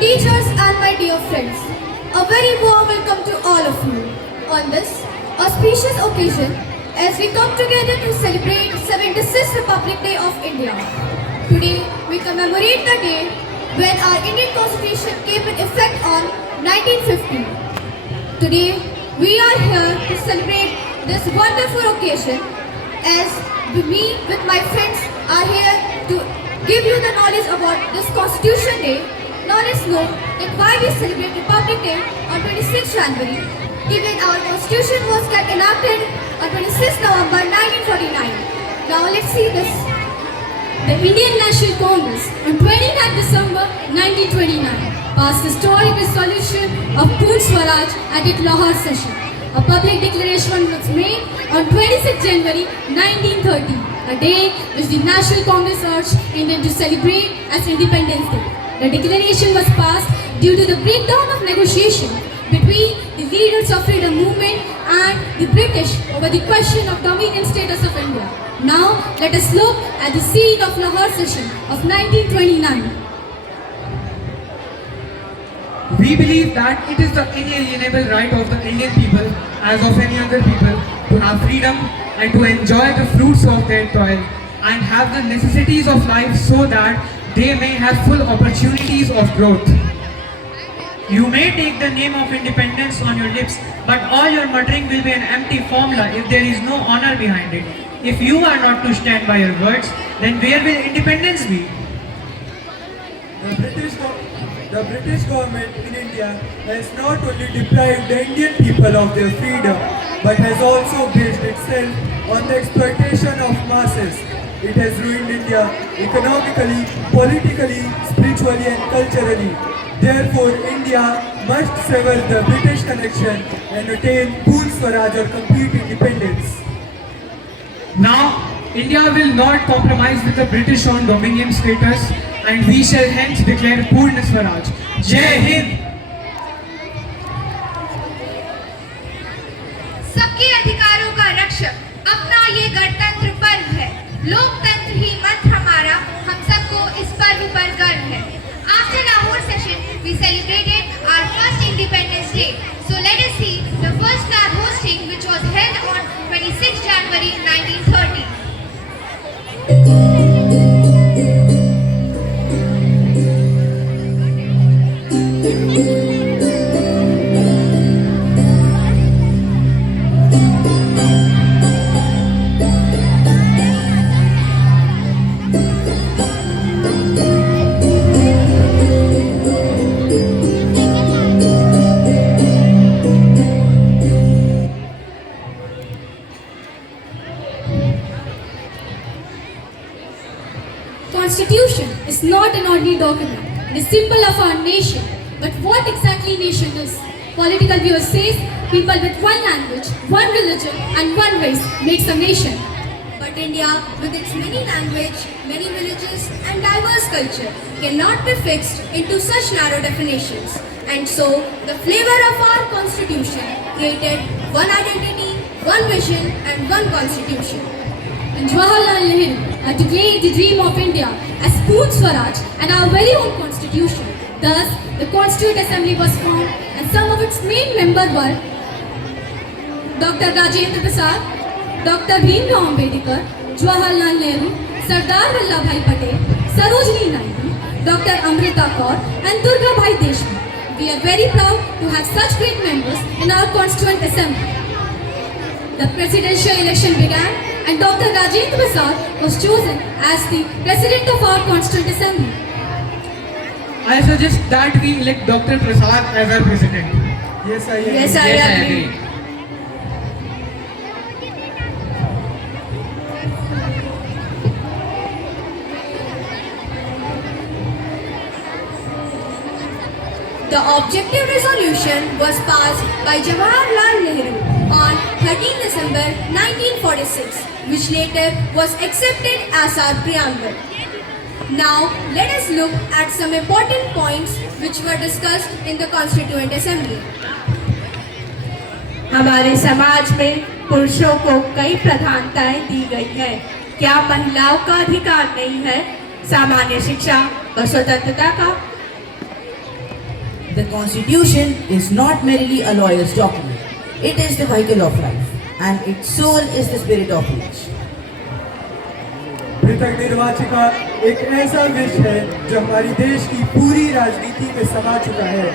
teachers and my dear friends, a very warm welcome to all of you on this auspicious occasion as we come together to celebrate 76th Republic Day of India. Today we commemorate the day when our Indian Constitution came in effect on 1950. Today we are here to celebrate this wonderful occasion as me with my friends are here to give you the knowledge about this Constitution Day. Now let's know that why we celebrate Republic Day on 26th January, given our Constitution was enacted on 26th November 1949. Now let's see this. The Indian National Congress on 29th December 1929 passed the historic resolution of Poorna Swaraj at its Lahore session. A public declaration was made on 26 January 1930, a day which the National Congress urged India to celebrate as Independence Day. The declaration was passed due to the breakdown of negotiation between the leaders of freedom movement and the British over the question of dominion status of India. Now let us look at the scene of Lahore session of 1929. We believe that it is the inalienable right of the Indian people, as of any other people, to have freedom and to enjoy the fruits of their toil and have the necessities of life so that they may have full opportunities of growth. You may take the name of independence on your lips, but all your muttering will be an empty formula if there is no honor behind it. If you are not to stand by your words, then where will independence be? The British government in India has not only deprived the Indian people of their freedom, but has also based itself on the exploitation of masses. It has ruined India economically, politically, spiritually and culturally. Therefore, India must sever the British connection and attain Poorna Swaraj or complete independence. Now, India will not compromise with the British on dominion status, and we shall hence declare Poorna Swaraj. Jai Hind! सबके अधिकारों का रक्षक अपना ये गणतंत्र पर्व है, लोकतंत्र ही मंत्र हमारा, हम सबको इस पर्व पर गर्व है. After Lahore session, we celebrated our first Independence Day. So let us see the first flag hosting, which was held on 26 January 1930. Constitution is not an ordinary document. It is symbol of our nation. But what exactly nation is? Political view says people with one language, one religion and one race makes a nation. But India, with its many language, many villages and diverse culture, cannot be fixed into such narrow definitions. And so, the flavor of our constitution created one identity, one vision and one constitution. And Jawaharlal Nehru articulated the dream of India as Poorna Swaraj and our very own constitution. Thus, the Constituent Assembly was formed and some of its main members were Dr. Rajendra Prasad, Dr. Bhimrao Ambedkar, Jawaharlal Nehru, Sardar Vallabhbhai Patel, Sarojini Naidu, Dr. Amrita Kaur and Durga Bhai Deshmukh. We are very proud to have such great members in our Constituent Assembly. The presidential election began and Dr. Rajendra Prasad was chosen as the President of our Constituent Assembly. I suggest that we elect Dr. Prasad as our President. Yes, I agree. Yes, I agree. The objective resolution was passed by Jawaharlal Nehru on 13 December 1946, which later was accepted as our preamble. Now, let us look at some important points which were discussed in the Constituent Assembly. हमारे समाज में पुरुषों को कई प्रधानताएं दी गई है। क्या महिलाओं का अधिकार नहीं है? सामान्य शिक्षा व स्वतंत्रता का The Constitution is not merely a lawyer's document. It is the vehicle of life, and its soul is the spirit of age. पृथक निर्वाचिका एक ऐसा विष है जो हमारी देश की पूरी राजनीति में समा चुका है।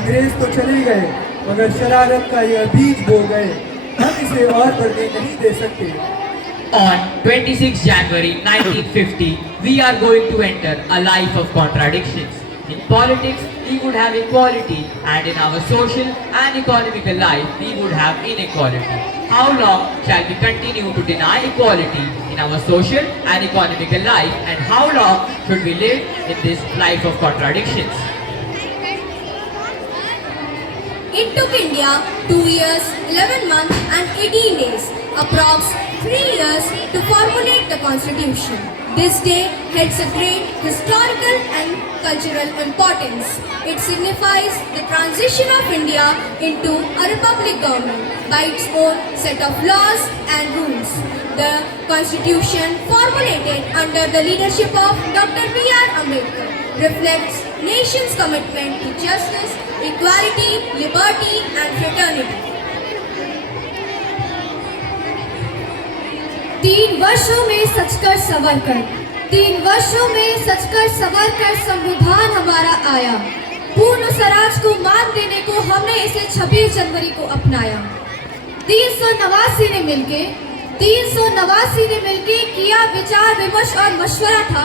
अंग्रेज तो चले गए मगर शरारत का यह बीज बो गए। हम इसे और बढ़ने नहीं दे सकते। On 26 January 1950, we are going to enter a life of contradictions. In politics, we would have equality, and in our social and economical life, we would have inequality. How long shall we continue to deny equality in our social and economical life, and how long should we live in this life of contradictions? It took India 2 years, 11 months and 18 days, approx 3 years to formulate the constitution. This day has a great historical and cultural importance. It signifies the transition of India into a republic government by its own set of laws and rules. The constitution formulated under the leadership of Dr. B.R. Ambedkar reflects nation's commitment to justice, equality, liberty and fraternity. 3 वर्षों में सचकर संवर कर, 3 वर्षों में सचकर संवर कर संविधान हमारा आया। पूर्ण स्वराज को मान देने को हमने इसे 26 जनवरी को अपनाया। 389 ने मिलके किया विचार विमर्श और मशवरा था।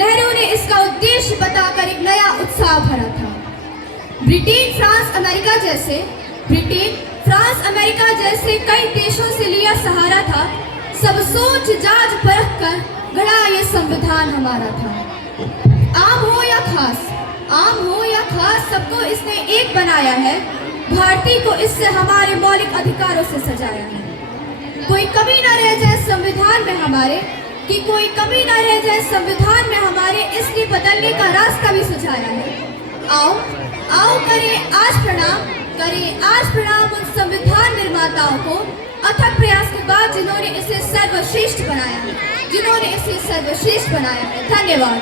नेहरू ने इसका उद्देश्य बताकर एक नया उत्साह भरा था। ब्रिटेन, फ्रांस, अमेरिका जैसे कई देशों से लिया सहारा था। सब सोच जांच परख कर गढ़ा ये संविधान हमारा था। आम हो या खास सबको इसने एक बनाया है। भारतीय को इससे हमारे मौलिक अधिकारों से सजाया है। कोई कमी न रह जाए संविधान में हमारे, इसलिए बदलने का रास्ता भी सुझाया है। आओ करें आज प्रणाम उन संविधान निर्माताओं को अथक प्रयास के बाद जिन्होंने इसे सर्वश्रेष्ठ बनाया है। धन्यवाद।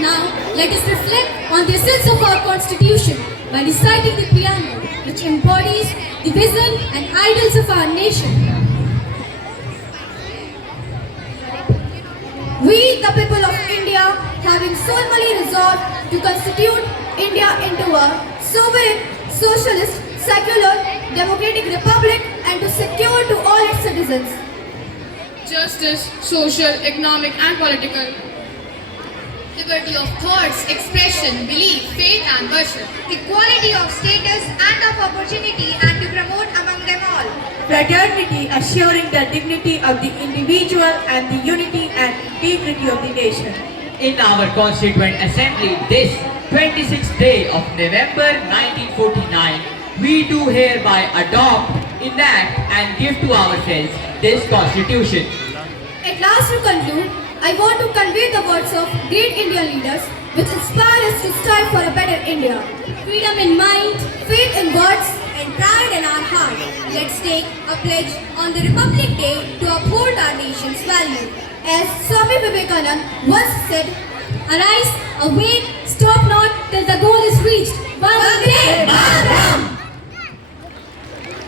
Now let us reflect on the essence of our constitution by reciting the preamble, which embodies the vision and ideals of our nation. We, the people of India, having solemnly resolved to constitute India into a sovereign, socialist, secular, democratic republic and to secure to all its citizens justice, social, economic and political liberty of thoughts, expression, belief, faith and worship, equality of status and of opportunity and to promote among them all, Fraternity, assuring the dignity of the individual and the unity and integrity of the nation. In our Constituent Assembly, this 26th day of November 1949, we do hereby adopt, enact and give to ourselves this Constitution. At last, to conclude, I want to convey the words of great Indian leaders which inspire us to strive for a better India. Freedom in mind, faith in words, and pride in our heart. Let's take a pledge on the Republic Day to uphold our nation's value. As Swami Vivekananda once said, arise, awake, stop not till the goal is reached. Vande Mataram!